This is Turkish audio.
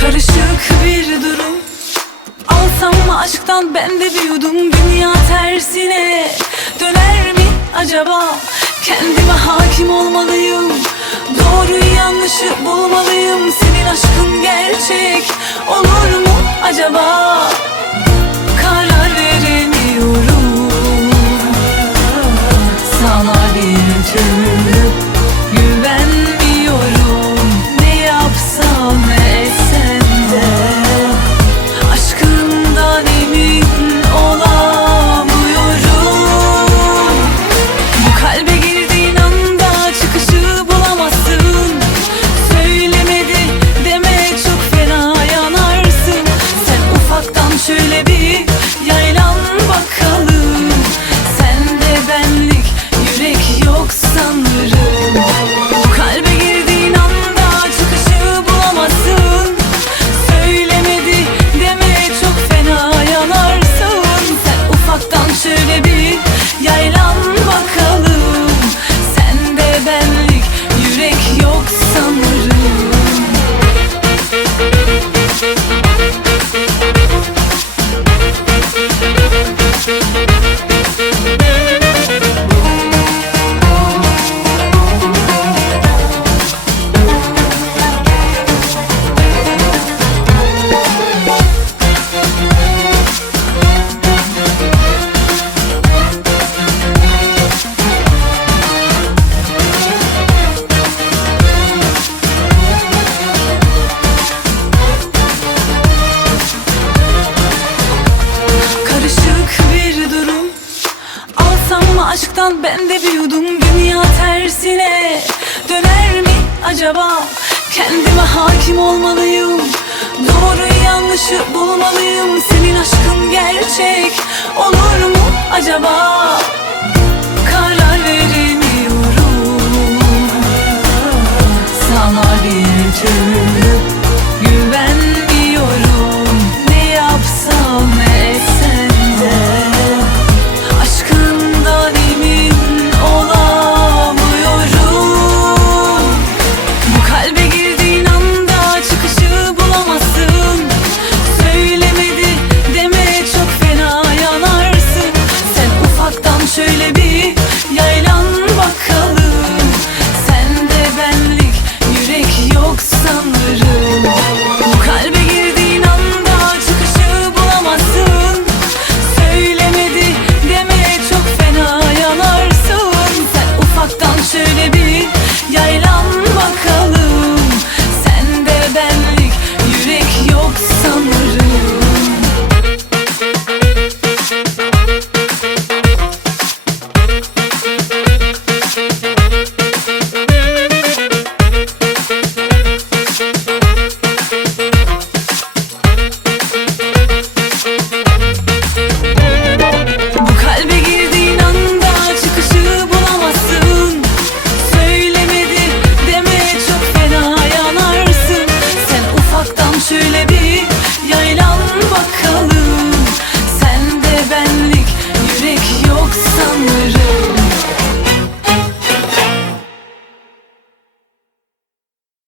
Karışık bir durum. Alsam mı aşktan, ben de bir yudum. Dünya tersine döner mi acaba? Kendime hakim olmalıyım. Doğruyu yanlışı bulmalıyım. Senin aşkın gerçek olur mu acaba? Karar veremiyorum. Sana bir türlü güvenmiyorum. Ne yapsam ne etsem de aşkından emin olamıyorum. Bu kalbe girdiğin anda çıkışı bulamazsın. Söylemedi deme, çok fena yanarsın. Sen ufaktan şöyle bir yaylan bakalım. Sende benlik yürek yok sanırım. Bu kalbe girdiğin anda çıkışı bulamazsın. Söylemedi deme, çok fena yanarsın. Sen ufaktan şöyle bir yaylan bakalım. Sende benlik yürek yok sanırım. Karışık bir durum. Alsam mı aşktan, ben de bir yudum. Dünya tersine döner mi acaba? Kendime hakim olmalıyım. Doğruyu yanlışı bulmalıyım. Senin aşkın gerçek olur mu acaba? Karar veremiyorum. Sana bir türlü